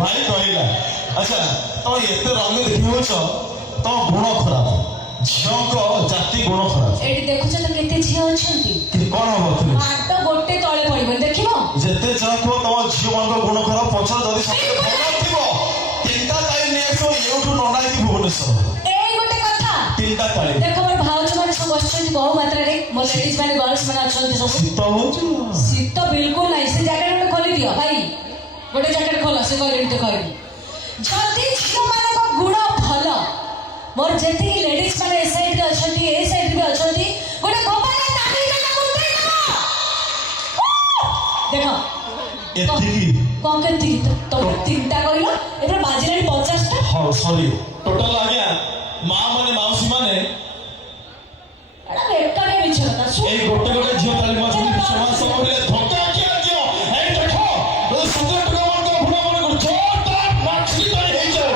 ଭାଇ କହିଲା ଆଚ୍ଛା ତମେ ଏତେ ରଙ୍ଗ ଦେଖି ହଉଛ ତମ ଗୁଣ ଖରାପ ଝିଅଙ୍କ ଜାତି ଗୁଣ ଖରାପ ଏଠି ଦେଖୁଛ ତ କେତେ ଝିଅ ଅଛନ୍ତି କିନ୍ତୁ କଣ ହବ ତୁମେ ହାତ ଗୋଟେ ତଳେ ପଡିବ ଦେଖିବ ଯେତେ ଯାହା କୁହ ତମ ଝିଅ ମାନଙ୍କ ଗୁଣ ଖରାପ ପଛରେ ଯଦି ସତରେ ଭଲ ଥିବ ତିନିଟା ତାଳି ନେଇ ଆସିବ ଏଉଠୁ ନଣ୍ଡାଇକି ଭୁବନେଶ୍ୱର ଏଇ ଗୋଟେ କଥା ତିନିଟା ତାଳି ଦେଖ ମୋର ଭାଉଜ ମାନେ ସବୁ ବସିଛନ୍ତି ବହୁ ମାତ୍ରାରେ ମୋ ଲେଡିଜ ମାନେ ଗର୍ଲସ ମାନେ ଅଛନ୍ତି ସବୁ ଶୀତ ହଉଛି ଶୀତ ବିଲକୁଲ ନାହିଁ ସେ ଜ୍ୟାକେଟ ଗୋଟେ ଖୋଲି ଦିଅ ଭାଇ ଗୋଟେ ଜ୍ୟାକେଟ ଖୋଲ ସେ କହିଲେ ତ କହିବି ଯଦି ଝିଅ ମାନଙ୍କ ଗୁଣ ଭଲ ମୋର ଯେତିକି ଲେଡିଜ ମାନେ ଏ ସାଇଡ୍ ରେ ଅଛନ୍ତି ଏ ସାଇଡ୍ ବି ଅଛନ୍ତି ଗୋଟେ ଗୋପାଳ ଦେଖ ଏତିକି କଣ କେତିକି ତମେ ତିନିଟା କହିଲ ଏବେ ବାଜିଲାଣି 50ଟା ହଉ ସରି ଟୋଟାଲ ଆଜ୍ଞା ମା ମାନେ ମାଉସୀ ମାନେ ଏଟା ବେକାରେ ମିଛ କଥା এই গোটে গোটে ঝিও তালি মারুଛନ୍ତି সমাজ সমাজে ধোকা কি ঝিও এই দেখো ওই 17 টাকা মন তো ভুনা মনে করছো তা মাছলি তালি হই যাও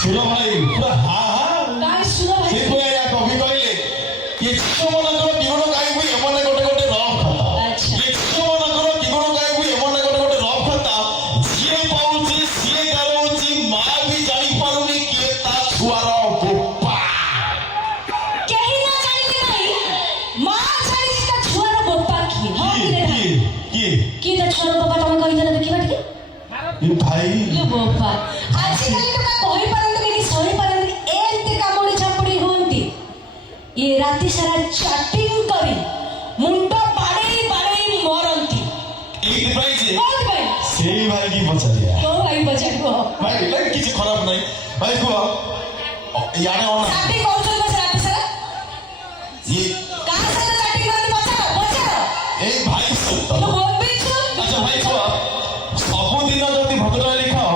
সুর ভাই পুরা হা হা গাই শুনো ভাই সেই পুরা কবি কইলে ये ঝিও মনকৰ কিগুণ গাইবু এমনে গোটে গোটে রব খাতা আচ্ছা ये ঝিও মনকৰ কিগুণ গাইবু এমনে গোটে গোটে রব খাতা ঝিও পাউছি সিয়ে গারৌছি মা भी জানি পারুনি কে তা ছুয়ার বোপা কেহি না জানিলে নাই মা জানিছি তা ছুয়ার বোপা কি ହଁ କି ରେ ଭାଇ কি তা ছুয়ার বোপা তুমি କହିଦେଲ ଦେଖିବା ଟିକେ ये भाई लो বোপା ଆଜିକାଲି ଟୋକା କହିପାରନ୍ତି କି ସହିପାରନ୍ତି ଏମିତି କାମୁଡ଼ି ଚାପୁଡ଼ି ହୁଅନ୍ତି ଇଏ ରାତି ସାରା ଚାଟିଂ କରି ମୁଣ୍ଡ ବାଡ଼େଇ ବାଡ଼େଇ ମରନ୍ତି एक भाई जे କୋଉଥିପାଇଁ ସେଇ ଭାଇ କି ପଚାରିଆ କୋଉ ଭାଇ ପଚାରିବ ଭାଇ ଏଇଟା କିଛି ଖରାପ ନାହିଁ ଭାଇ କୁହ ଇଆଡେ ଅନା ଚାଟିଂ କରୁଛନ୍ତି ବସ ରାତି ସାରା ଇଏ କାହା ସହିତ ଚାଟିଂ କରନ୍ତି ପଚାର ପଚାର ଏଇ ଭାଇ ସହିତ ଲୋ ବୋବିଛୁ ଆଚ୍ଛା ଭାଇ କୁହ ସବୁଦିନ ଯଦି ଭଦ୍ରକାଳୀ ଖାଅ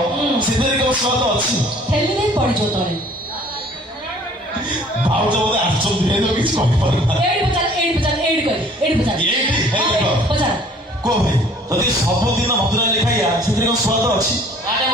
ସେଥିରେ କେଉଁ ସ୍ୱାଦ ଅଛି ଠେଲି ଦେଇ ପଡ଼ିଯିବ ତଳେ ଭାଉଜ ବୋଧେ ଆସୁଛନ୍ତି ହେଲେ କିଛି କହିପାରୁନାହାନ୍ତି ଏଇଠି ପଚାର ଏଇଠି କରି ଏଇଠି ପଚାର ଏଇଠି ହେଇ ଦେଖ ପଚାର କୁହ ଭାଇ ଯଦି ସବୁଦିନ ଭଦ୍ରକାଳୀ ଖାଇବା ସେଥିରେ କେଉଁ ସ୍ୱାଦ ଅଛି ଆରେ